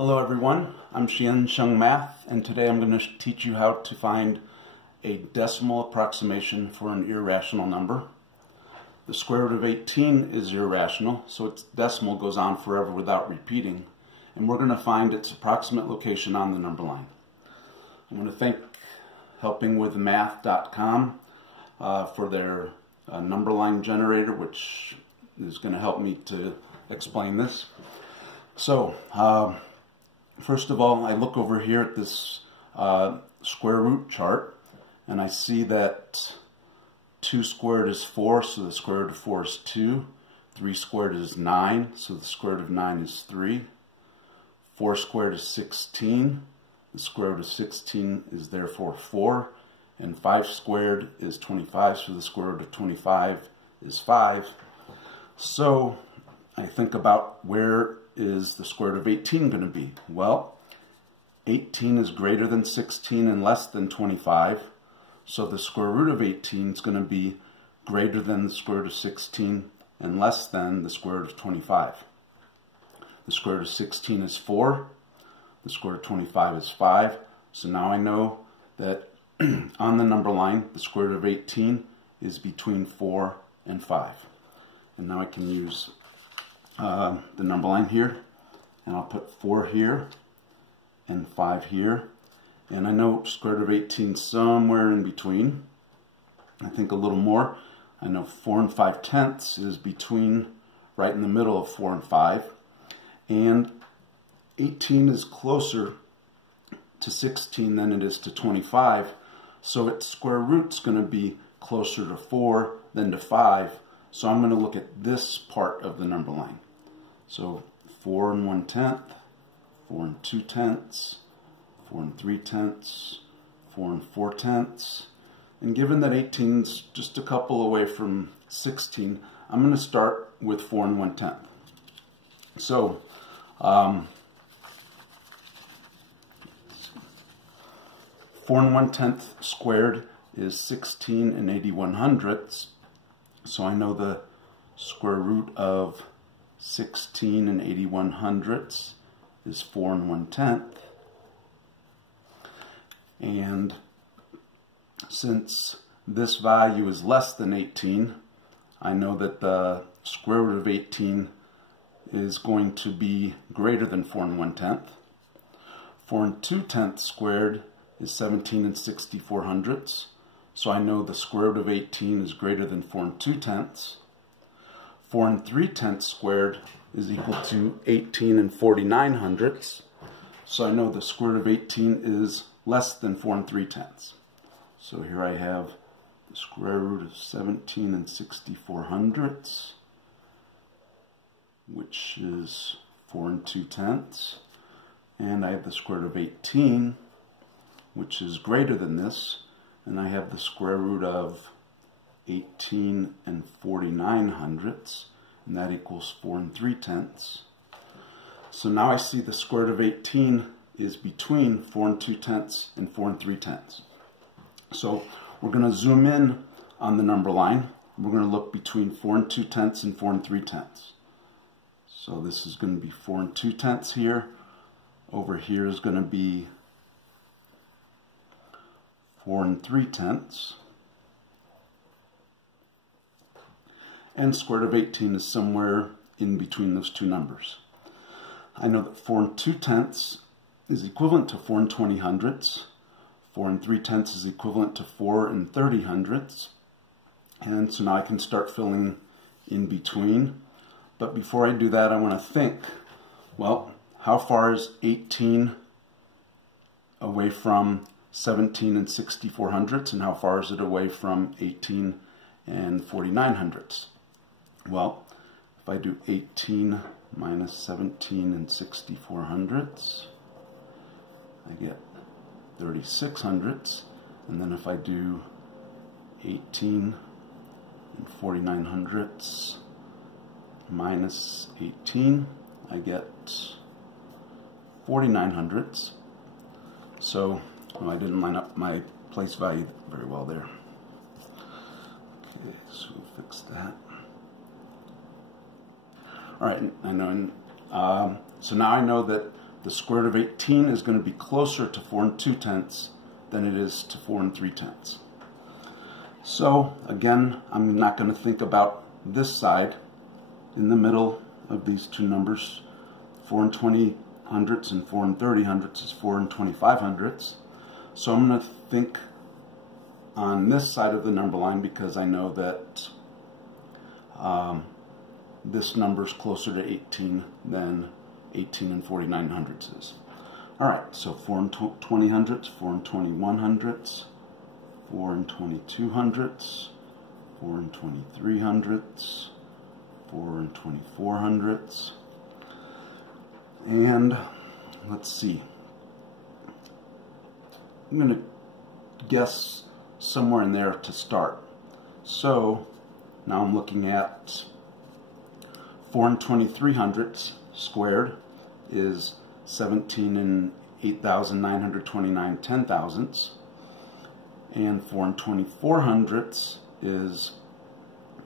Hello everyone, I'm Xiansheng Math, and today I'm going to teach you how to find a decimal approximation for an irrational number. The square root of 18 is irrational, so its decimal goes on forever without repeating, and we're going to find its approximate location on the number line. I want to thank helpingwithmath.com for their number line generator, which is going to help me to explain this. So, first of all, I look over here at this square root chart, and I see that 2 squared is 4, so the square root of 4 is 2. 3 squared is 9, so the square root of 9 is 3. 4 squared is 16. The square root of 16 is therefore 4. And 5 squared is 25, so the square root of 25 is 5. So I think about where is the square root of 18 going to be? Well, 18 is greater than 16 and less than 25, so the square root of 18 is going to be greater than the square root of 16 and less than the square root of 25. The square root of 16 is 4, the square root of 25 is 5, so now I know that on the number line, the square root of 18 is between 4 and 5. And now I can use the number line here, and I'll put 4 here and 5 here, and I know square root of 18 somewhere in between. I think a little more. I know 4 and 5/10 is between, right in the middle of 4 and 5, and 18 is closer to 16 than it is to 25, so its square root's going to be closer to 4 than to 5, so I'm going to look at this part of the number line. So 4 and 1/10, 4 and 2/10, 4 and 3/10, 4 and 4/10. And given that 18's just a couple away from 16, I'm going to start with 4 and 1/10. So 4 and 1/10 squared is 16 and 81/100ths. So I know the square root of 16 and 81/100ths is 4 and 1/10. And since this value is less than 18, I know that the square root of 18 is going to be greater than 4 and 1/10. 4 and 2/10 squared is 17 and 64/100ths. So I know the square root of 18 is greater than 4 and 2/10. 4 and 3/10 squared is equal to 18 and 49/100ths. So I know the square root of 18 is less than 4 and 3/10. So here I have the square root of 17 and 64/100ths, which is 4 and 2/10. And I have the square root of 18, which is greater than this, and I have the square root of 18 and 49/100ths, and that equals 4 and 3/10. So now I see the square root of 18 is between 4 and 2/10 and 4 and 3/10. So we're going to zoom in on the number line. We're going to look between 4 and 2/10 and 4 and 3/10. So this is going to be 4 and 2/10 here. Over here is going to be 4 and 3/10. And square root of 18 is somewhere in between those two numbers. I know that 4 and 2/10 is equivalent to 4 and 20/100ths. 4 and 3/10 is equivalent to 4 and 30/100ths. And so now I can start filling in between. But before I do that, I want to think, well, how far is 18 away from 17 and 64/100ths, and how far is it away from 18 and 49/100ths? Well, if I do 18 minus 17 and 64/100ths, I get 36/100ths, and then if I do 18 and 49/100ths minus 18, I get 49/100ths. So I didn't line up my place value very well there. Okay, so we'll fix that. All right, I know. So now I know that the square root of 18 is going to be closer to 4 2/10 than it is to 4 3/10. So again, I'm not going to think about this side. In the middle of these two numbers, 4 20/100 and 4 30/100 is 4 25/100. So I'm going to think on this side of the number line because I know that this number is closer to 18 than 18 49/100 is. Alright, so 4 20/100, 4 21/100, 4 22/100, 4 23/100, 4 24/100, and let's see, I'm going to guess somewhere in there to start. So now I'm looking at 4 23/100 squared is 17 8,929 10,000ths, and 4 24/100 is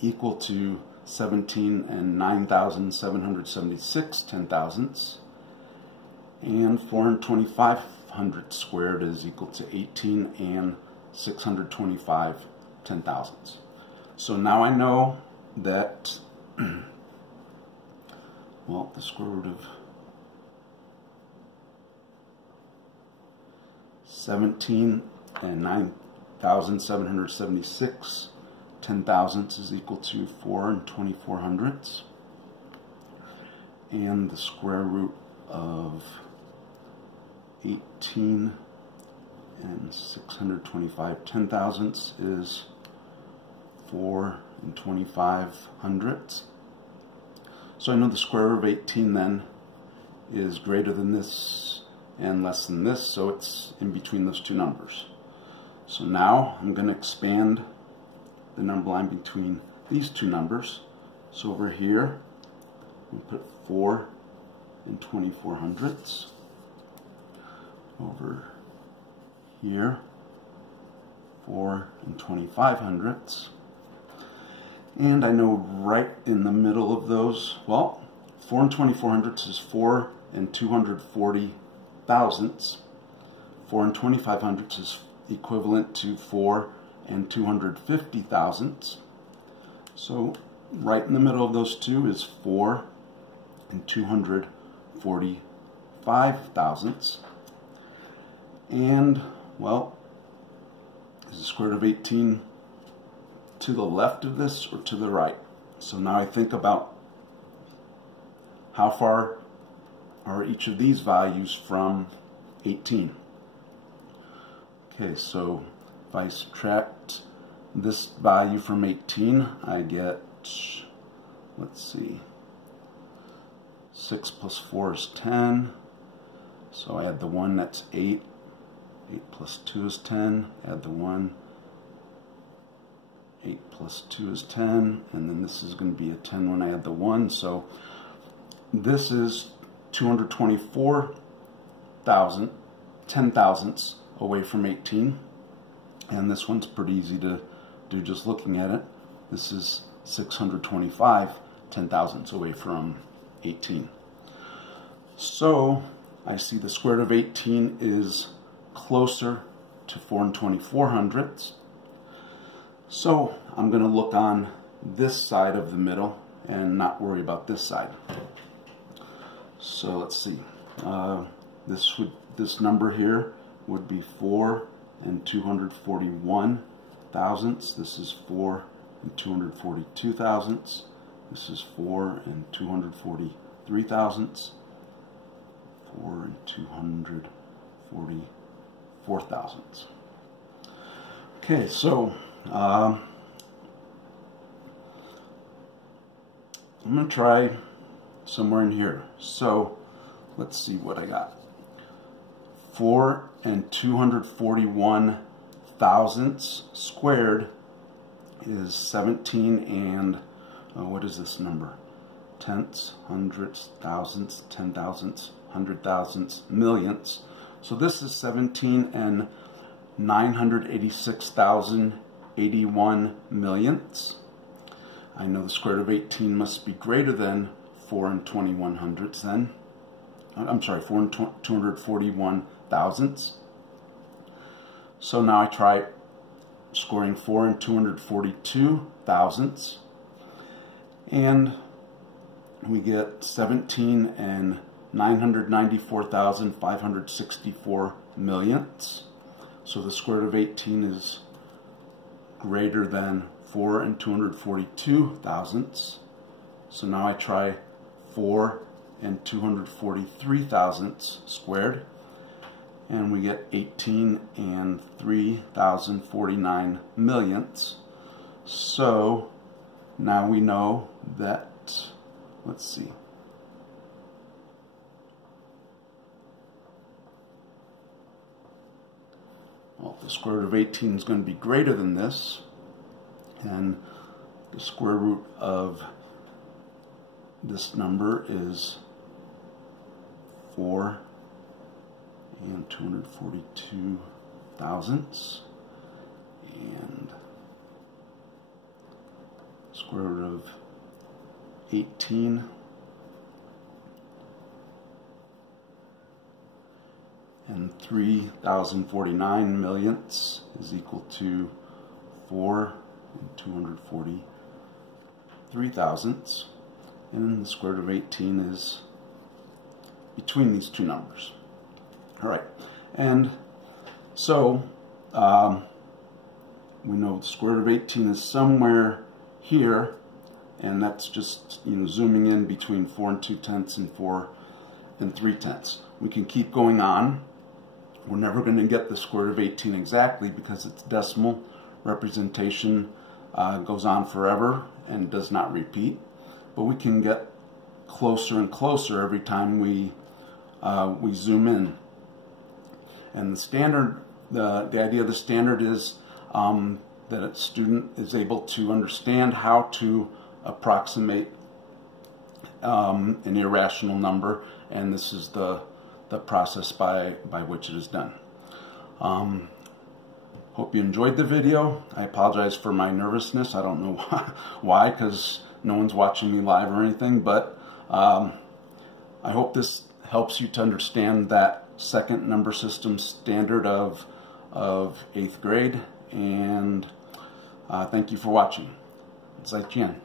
equal to 17 9,776 10,000ths, and 4 25/100 squared is equal to 18 625 10,000ths. So now I know that well, the square root of 17 9,776 10,000ths is equal to 4 24/100, and the square root of 18 625 10,000ths is 4 25/100. So I know the square root of 18 then is greater than this and less than this, so it's in between those two numbers. So now I'm going to expand the number line between these two numbers. So over here, we put 4 24/100. Over here, 4 25/100. And I know right in the middle of those, well, 4 24/100 is 4 240,000ths. 4 25/100 is equivalent to 4 250,000ths. So right in the middle of those two is 4 245,000ths. And, well, is the square root of 18 to the left of this or to the right? So now I think about how far are each of these values from 18. Okay, so if I subtract this value from 18, I get, let's see, 6 plus 4 is 10. So I add the 1, that's 8. 8 plus 2 is 10. Add the 1. 8 plus 2 is 10. And then this is going to be a 10 when I add the 1. So this is 224,000 10,000ths away from 18. And this one's pretty easy to do just looking at it. This is 625 10,000ths away from 18. So I see the square root of 18 is closer to 4 24/100. So I'm going to look on this side of the middle and not worry about this side. So let's see. This number here would be 4 241,000ths. This is 4 242,000ths. This is 4 243,000ths. 4 244,000ths. Okay, so I'm going to try somewhere in here. So let's see what I got. 4 241,000ths squared is 17 what is this number? Tenths, hundredths, thousandths, 10,000ths, 100,000ths, millionths. So this is 17 986,081 millionths. I know the square root of 18 must be greater than 4 21/100 then. 4 and 241 thousandths. So now I try scoring 4 and 242 thousandths, and we get 17 and 994,564 millionths. So the square root of 18 is greater than 4 and 242 thousandths. So now I try 4 and 243 thousandths squared, and we get 18 and 3,049 millionths. So now we know that, let's see, well, the square root of 18 is going to be greater than this, and the square root of this number is 4 and 242 thousandths, and square root of 18 and 3,049 millionths is equal to 4 and 243 thousandths, and the square root of 18 is between these two numbers. Alright, and so we know the square root of 18 is somewhere here, and that's just, you know, zooming in between 4 and 2/10 and 4 and 3/10. We can keep going on. We're never going to get the square root of 18 exactly because its decimal representation goes on forever and does not repeat, but we can get closer and closer every time we zoom in. And the standard, the idea of the standard is that a student is able to understand how to approximate an irrational number, and this is the process by which it is done. Hope you enjoyed the video. I apologize for my nervousness. I don't know why, because no one's watching me live or anything, but I hope this helps you to understand that second number system standard of 8th grade, and thank you for watching. Xiansheng.